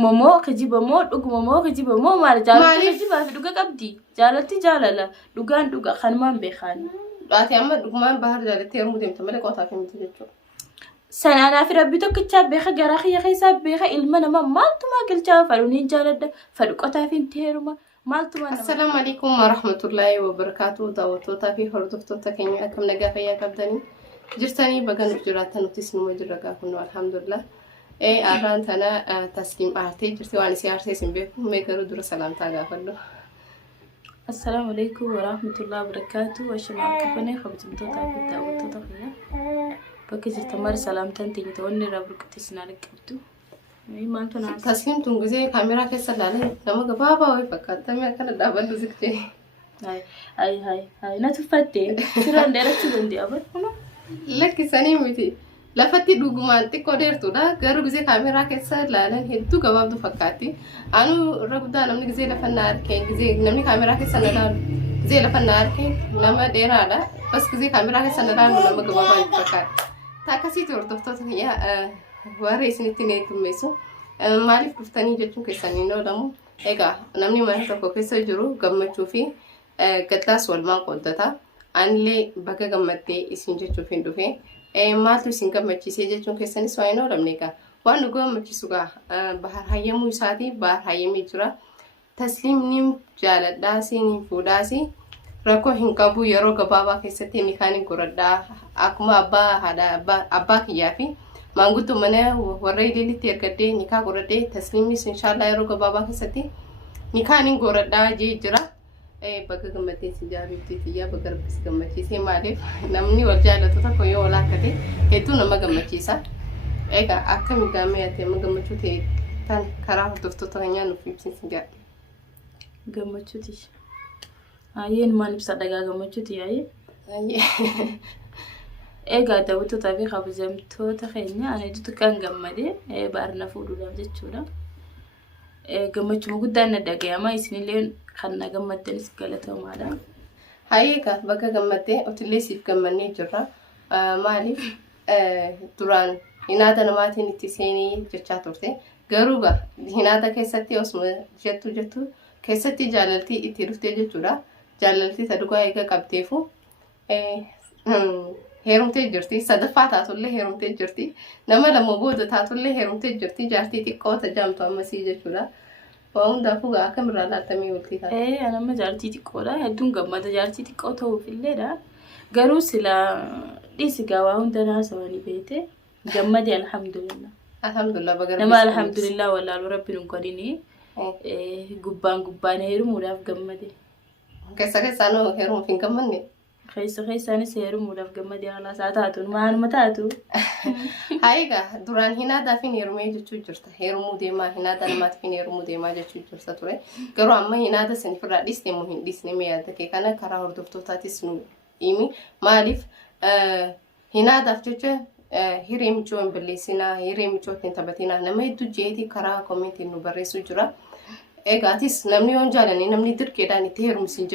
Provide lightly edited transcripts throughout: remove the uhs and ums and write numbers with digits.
Dhugumamoo kijibamoo dhugumamoo kijibamoo maal jaalatti kijibaa fi dhuga qabdi jaalatti jaalala dhugaan dhuga kanmaan beekan. Ati amma dhugumaan bahar jaalatti heerumuu deemte malee qotaa fi miti jechuudha. Sanana fi rabbi tokkicha beeka garaa kiyya keessa beeka ilma nama maaltuma galchaa fadhuun jaaladda fadhu qotaa fi heeruma maaltuma. Assalamu alaikum warahmatullahi wabarakatuh. Daawwattoota fi hordoftoota keenya akkam nagaa fayyaa qabdanii jirtanii baga nuuf jiraattan nutis numa jirra gaafnu alhamdulillah. Araan tana tasliim aartee jirti waan isii aarsee sin beeku mee garuu dura salaamtaa gaafadhu. Assalamu alaikum warahmatullahi wabarakatuh. Washamaa kafane kabajamtoota fi daawwattoota keenya. Bakka jirtan mara salaamtaan teenye ta'onni irraa burqatti sinaa liqqabdu. Tasliim tun gisee kaameraa keessa ilaalee nama gabaabaa wayii fakkaata mee akkana dhaabadhu ziktee. Hai na tuffatte siraan dheerachuu danda'a barkuma. Lakkisanii miti lafatti dhugumaan xiqqoo dheertuudha garuu gisee kaameraa keessa ilaalan hedduu gabaabdu fakkaatti. Anu irra guddaa namni gisee lafa na arkeen gisee namni kaameraa keessa na ilaalu gisee lafa na arkeen nama dheeraadha bas gisee kaameraa keessa na ilaalu nama gabaabaa fakkaatti. Taakasiitu hordoftoota keenya warra isinitti ni eetummeessu. Maaliif dhuftanii jechuun keessanii hin oolamu. Egaa namni mana tokko keessa jiru gammachuu fi gaddaas walumaan qooddata. Anillee baga gammaddee isin jechuuf hin dhufe. Maaltu isin gammachiisee jechuun keessanis waan hin oolamne egaa. Waan nu gammachiisu egaa bahar hayyamuu isaati bahar hayyamee jira. Tasliimni jaaladhaasi ni fuudhaasi. Rakkoo hin qabu yeroo gabaabaa keessatti ni kaan goradhaa akkuma abbaa kiyyaa fi maanguddoon mana warra ililitti ergadee ni kaa goradee tasliimis inshallah yeroo gabaabaa keessatti ni kaan goradhaa jee jira. Baga gammaddee si jaabitti tiyyaa baga rabbis gammachiisee maaliif namni wal jaallatu tokko yoo wal akkate hedduu nama gammachiisa. Egaa akka miidhamee ati amma gammachuu ta'e tan karaa hordoftoota keenyaa nuuf ibsinsi gaadha. Gammachuuti. Ayyeen maal ibsa dhagaa gammachuuti yaa'ee. Egaa daawwattoota fi kabajamtoota keenya ani hedduu kan gammadee baarna fuudhuudhaaf jechuudha. Gammachuu guddaan na dhaga'ama isinillee kan na gammaddanis galatoomaadha. Egaa baga gammaddee otillee siif gammannee jirra. Maaliif duraan hinaata namaatiin itti seenii jechaa turte garuu hinaata keessatti osuma jettu keessatti jaalaltii itti dhuftee jechuudha. Jaalaltii dhugaa eega qabdeefu heerumtee jirti sadaffaa taatullee heerumtee jirti nama lama booda taatullee heerumtee jirti jaartii xiqqoo tajaamtu ammasii jechuudha. Waan hundaafuu akkamirraa laaltamee waltii taate. Anamma jaartii xiqqoodha hedduun gammada jaartii xiqqoo ta'uufilleedha. Garuu sila dhiisigaa waa hunda naasawanii beete gammade alhamdulillah. Alhamdulillah baga nama alhamdulillah wallaalu rabbi nu godhini gubbaan heerumuudhaaf gammade. Keessaan heerumuuf hin gammanne. Keessaanis heerumuudhaaf gammade haala isaa taatuun maaluma taatu. Egaa duraan hinaadaaf hin heerumee jechuu jirta. Heerumuu deemaa hinaada namaatiif hin heerumuu deemaa jechuu jirta ture. Garuu amma hinaada sanifirraa dhiisnee moo hin dhiisne mee yaada kee kana karaa hordoftootatis nu himi. Maaliif hinaadaaf jecha hiree michoo hin balleessinaa hiree michoo hin taphatinaa nama hedduu jeetii karaa koomentiin nu barreessu jira. Egaatis namni yoon jaalanii namni dirqeedhaan itti heerumsiin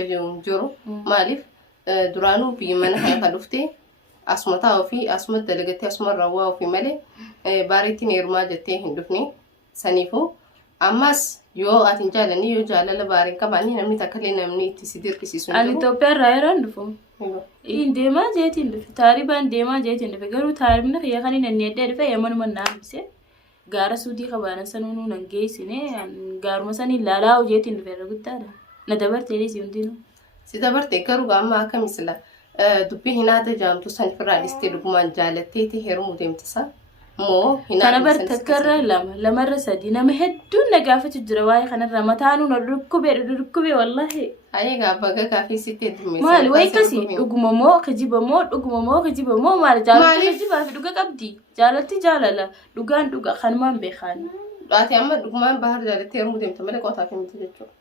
jiru maaliif duraanuu biyya mana kana kan dhufte asuma taa'uu fi asuma dalagattee asuma raawwaa ofii malee baariitiin heerumaa jettee hin dhufne saniifuu ammas yoo ati jaalanii yoo jaalala baariin qabaanii namni takkalee namni itti si dirqisiisu. Ani Itoophiyaa irraa yeroo dhufu deemaa jeetiin dhufe taaribaan deemaa jeetiin dhufe garuu taaribni xiyyaa kan hin anneedhee dhufe yamanuma naambise. Gaara suudii qabaanan sanuunuu nan geessine gaaruma sanii laalaa hojeetiin dhufe irra guddaadha. Na dabartee dhiisii hundinuu. Si dabarte garuu amma akka misila dubbii hinaata jaamtu sanifirraa dhistee dhugumaan jaalatteeti heerumuu deemtisa. Moo hinaata kana barta karra lamarra sadii nama hedduun na gaafatu jira waa'ee kanarra mataanuu na dhukkubee wallahi. Egaa baga gaafii sitti heddummeessa. Maali wayi akkasii dhugumamoo kijibamoo maali jaalatti kijibaa fi dhuga qabdi jaalatti jaalala dhugaan dhuga kanumaan beekan. Ati amma dhugumaan bahar jaalattee heerumuu deemta malee qotaa fi miti jechuudha.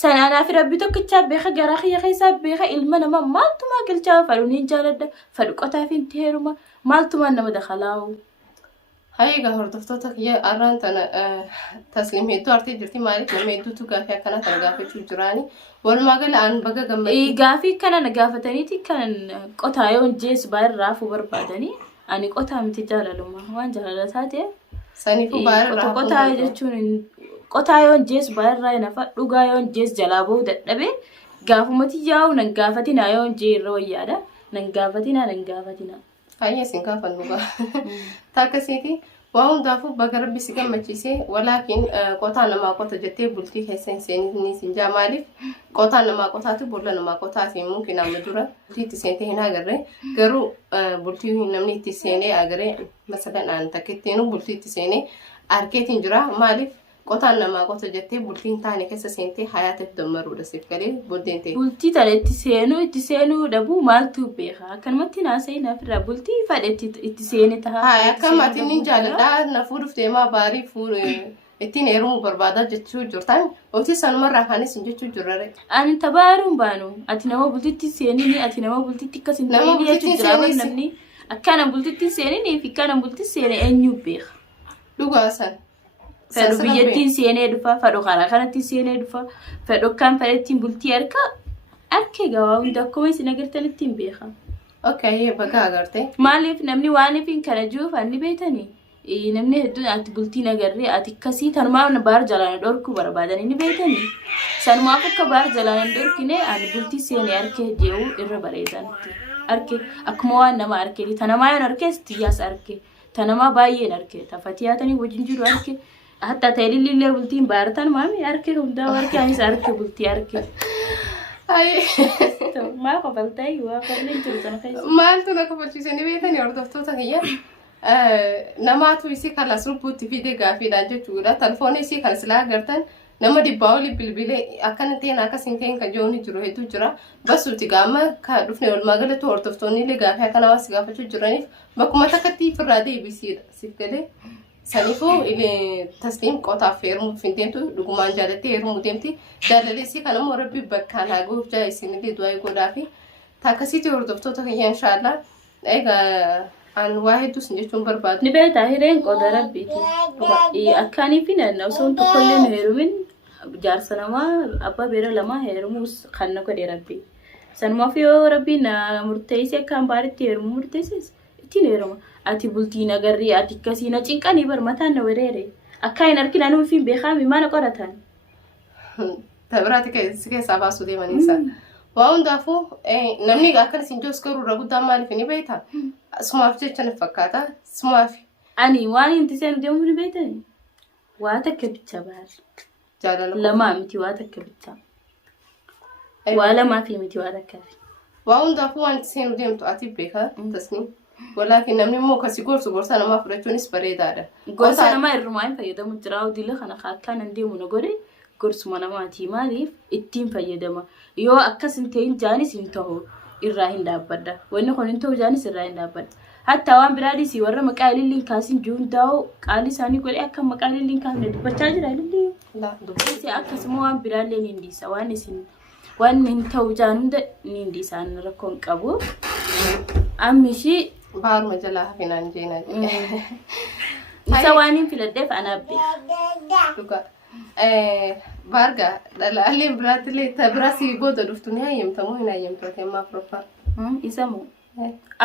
Sanana fi rabbi tokkicha beeka garaa kiyya keessa beeka ilma nama maaltuma galchaa fadhuun jaaladda fadhu qotaa fi heeruma maaltuma nama dakhalaawu. Egaa hordoftoota kiyya arraan tana tasliim hedduu artee jirti maaliif nama hedduutu gaafii akkana kana gaafachuu jiraani walumaa gala aan baga gammadee. Gaafii kana na gaafataniiti kan qotaa yoo jees baay'ee raafuu barbaadanii ani qotaa miti jaalaluma waan jaalala taate Saniifuu baay'ee qotaa jechuun qotaa yoon jees baay'ee nafa dhugaa yoon jees jalaa bahuu dadhabee gaafumatti yaa'u nan gaafatina yoon jee irra wayyaadha nan gaafatina. Hayyee sin gaafan dhugaa. Takkasiiti waa hundaafuu bakka rabbi si gammachiisee walaakin qotaa namaa qota jettee bultii keessa hin seenini sin jaa maaliif qotaa namaa qotaatu bolla namaa qotaati mumkin amma dura bultii itti seentee hin agarre garuu bultii namni itti seenee agarre masalan aan takkitteenu bultii itti seenee arkeetiin jira maaliif qotaan namaa qota jettee bultiin taane keessa seentee hayaataaf dammaruudha siif galee boddeen ta'e. Bultii tana itti seenuu dhabuu maaltu beeka akkanumatti naasee nafirraa bultii fadhe itti seene tahaa. Haa akkamatti ni jaaladha na fuudhuuf deemaa baarii ittiin heerumuu barbaadaa jechuu jirtan hojii sanumarraa kaanis hin jechuu jirre. Ani tabaaruun baanu ati nama bultitti seenini ati nama bultitti akkas hin ta'in jechuu jira namni akkana bultitti seenini fi akkana bultitti seene eenyu beeka. Dhugaa san. Fedhu biyyattiin seenee dhufa fedhu karaa kanatti seenee dhufa fedhu kan fedhettiin bultii harkee gawaa hunda akkuma isin agartanitti hin beeka. Okay, baga agarte. Maaliif namni waaniif hin kana jiruuf anni beekanii namni hedduun ati bultiin agarree ati akkasii tanumaa baar jalaan dhorkuu barbaadan ni beekanii sanumaaf akka baar jalaan dhorkine ani bultii seenee harkee jee'uu irra bareedan harkee akkuma waan nama harkee tanamaa yoon harkees xiyyaas harkee tanamaa baay'een harkee tafatiyaatanii wajjin jiru harkee. Hatta taylillee bultiin baaratan maami harkee hundaa harkee anis harkee bultii harkee. Ay. Maa qofaltay waa qorleen jiru sana keessa. Maaltu na qofalchiisanii beekanii hordoftoota kiyya. Namaatu isii kan lubbuutti fidee gaafiidhaan jechuudha. Telefoon isii kan silaa agartan nama dhibbaa olii bilbilee akkana ta'een akkasiin ta'een kan jiruun jiru hedduu jira. Basuuti gaama kan dhufne walumaa galatti hordoftoonni illee gaafii akkana waas gaafachuu jiraniif bakkuma takkatti ifirraa deebisiidha siif galee. Saniifuu tasliim qotaaf heerumuu findeemtu dhugumaan jaalattee heerumuu deemti. Jaalalleessii kan ammoo rabbi bakkaan haa gahuuf jaa isinillee du'aa godhaa fi takkasiitti hordoftoota kiyya inshaallah. Egaa an waa hedduus jechuun barbaadu. Ni beektaa hireen qoda rabbiiti. Akkaanii fi osoo tokkollee nu heerumin jaarsa namaa abbaa beera lamaa heerumuus kan na godhe rabbi. Sanumaaf yoo rabbiin murteessee akkaan baaritti heerumuu murteesses ittiin heeruma. Ati bultiin agarree ati akkasii na cinqanii barmataan na wereere akka hin argina nuuf hin beekami mana qoratan. Tabiraati keessaa baasuu deemaniisa. Waa hundaafuu namni akkanas hin joos garuu irra guddaan maaliif ni beektaa? Sumaaf jecha na fakkaata. Sumaaf. Ani waan inti seenu deemuu ni beektani? Waa takka bicha baal. Jaalala. Lamaa miti waa takka bicha. Waa lamaa fi miti waa takka. Waa hundaafuu waan inti seenu deemtu ati beekaa tasni. Walakin namni immoo kasi gorsa namaa fudhachuunis bareedaadha. Gorsa namaa irrumaa hin fayyadamu jira odile kana akkaan hin deemu na godhe gorsuma namaati maaliif ittiin fayyadama. Yoo akkas hin ta'in jaanis hin ta'u irraa hin dhaabbadha. Wanni kun hin ta'u jaanis irraa hin dhaabbadha. Hatta waan biraadis warra maqaa ililliin kaasin juundaa'u qaali isaanii godhe akka maqaa ililliin kaafne dubbachaa jira ilillee. Dubbisi akkasuma waan biraallee ni hindisa waan isin waan hin ta'u jaan hunda ni hindisaan rakkoon qabu. Ammishi baaruma jalaa hafinaan jeenaa jedhe. Isa waan hin filadheef anaabbe. Dhugaa. Baargaa dhalaaleen biraattillee tabirasii booda dhuftu ni hayyamtamoo hin hayyamtu akkeemmaa proffaa. Isa moo?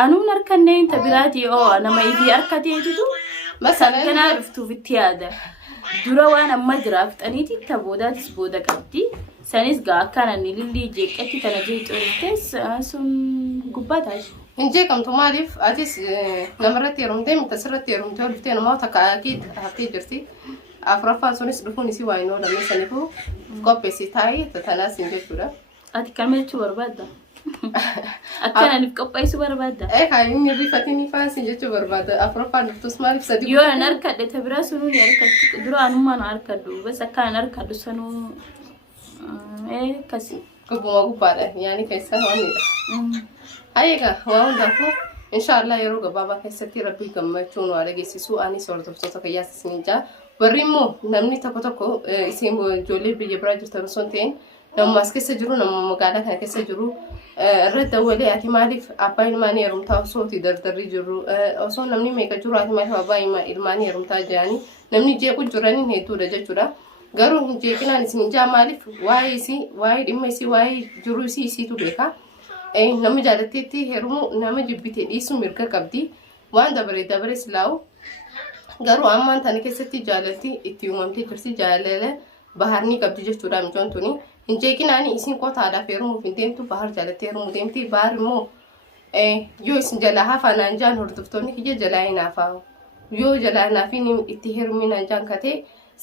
Anuun harkanneen tabiraati nama ifi harkateetitu kanaa dhuftuuf itti yaada. Dura waan amma jiraaf xaniiti taboodaatis booda qabdi. Sanis gaa akkana ni lillii jeeqatti kana jeeqxooltees sun gubbaa taasisa. Injee kamtu maaliif atis namarratti heerumtee mitasirratti heerumtee dhuftee namaa takka akii haftee jirti. Afuraffaan sunis dhufuun isii waa hin oolamne saniifuu qopheessi taa'ee tatanaas hin jechuudha. Ati kan jechuu barbaadda? Akkana niif qopheessuu barbaadda? Kan inni rifatini faansi jechuu barbaada. Afuraffaan dhuftus maaliif sadii? Yoo an harkadhe tabiraa sunuu ni harkadhu. Dura anummaa na harkadhu. Bas akka an harkadhu sanuu kasi. Gubbuma gubbaadha yaani keessaa waanidha. Ayeega waa hundaafuu inshaallah yeroo gabaabaa keessatti rabbii gammachuun waa dhageessisuu anis hordoftoota kiyyaas isin jaa. Warri immoo namni tokko isin ijoollee biyya biraa jirtan osoo hin ta'in namuma as keessa jiru namuma magaalaa kana keessa jiru irra dawwalee ati maaliif abbaa ilmaanii heerumtaa osooti dardarrii jiru osoo namni meeqa jiru ati maaliif abbaa ilmaanii heerumtaa jiranii namni jeequ jiraniin hedduudha jechuudha. Garuu hin jeeqinaan isin jaa maaliif waa'ee isii waa'ee dhimma isii waa'ee jiru isii isiitu beeka. Nama jaalatteetti heerumu nama jibbite dhiisuu mirga qabdi waan dabaree silaa'u Garuu ammaan tana keessatti jaalalti itti uumamtee jirti jaalala baharni qabdi jechuudha mijoon tuni. Hin jeeqinaani isin qotaadhaaf heerumuuf hin deemtu bahar jaalattee heerumuu deemti bahar immoo yoo isin jalaa hafanaan jaan hordoftoonni kiyya jalaa hin hafaa. Yoo jalaa naafi itti heeruminaan jaan katee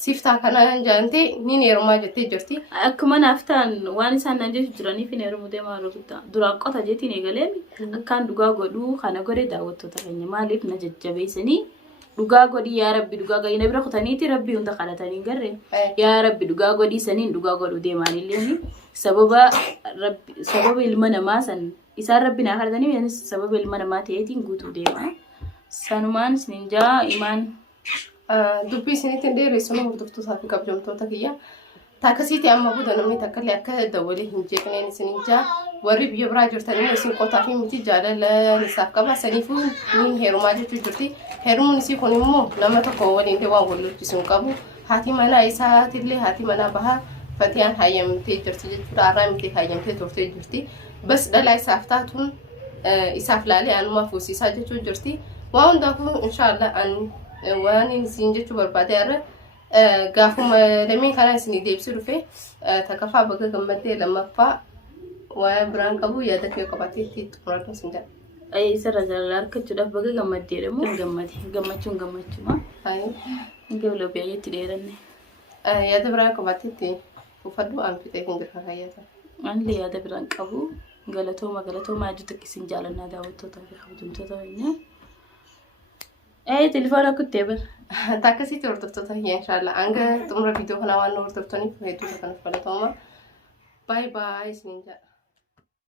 siftaa kanaan jaante ni heerumaa jettee jirti. Akkuma naaftaan waan isaan naan jechu jiraniif hin heerumuu deemaa rukuttaa. Duraan qota jeetiin eegaleemi akkaan dhugaa godhuu kana godhe daawwattoota keenya maaliif na jajjabeessanii dhugaa godhii yaa rabbi dhugaa godhii na bira kutaniiti rabbi hunda kadhatanii garree yaa rabbi dhugaa godhii saniin dhugaa godhuu deemaanillee sababa ilma namaa san isaan rabbi naa kadhatanii sababa ilma namaa ta'eetiin guutuu deema sanumaan sininjaa imaan dubbii isinitti dheeressuun hordoftoota fi kabajamtoota kiyya taakasiitii amma booda namni takka illee akka dawalee hin jeeqneen sininjaa warri biyya biraa jirtanii isin qotaa fi miti jaalala isaaf qaba saniifuu ni heerumaa jechuu jirti. Heerumuun isii kun immoo nama tokko waliin waan wal lolchisuun qabu haati manaa isaatillee haati manaa bahaa fatiyaan hayyamtee jirti jechuudha. Arraa miti hayyamtee turtee jirti. Bas dhalaa isaaf taatuun isaaf laalee anumaa fuusisaa jechuu jirti. Waan hundaafuu inshaallah waan isin jechuu barbaade arra gaafuma lameen kanaa isin deebisuu dhufe takkaffaa baga gammaddee lammaffaa waan biraan qabu yaada kee qabatee itti xumuradhu isin jedha. Isarra jaalala argachuudhaaf baga gammaddee jedhamu gammachuun gammachuma. Gabla biyyaatti dheeranne. Yaada biraan qabatee itti uffadhu aan fixee hin jirka fayyada. Anillee yaada biraan qabu galatooma ajju tokkisin jaalannaa daawwattoota fi kabajamtoota wayyaa. Telefoona kuttee bar. Takkasitti hordoftoota kiyya inshaallah hanga xumura viidiyoo kanaa waan hordoftaniif hedduu kanaaf galatooma. Bye bye isiniin jedha.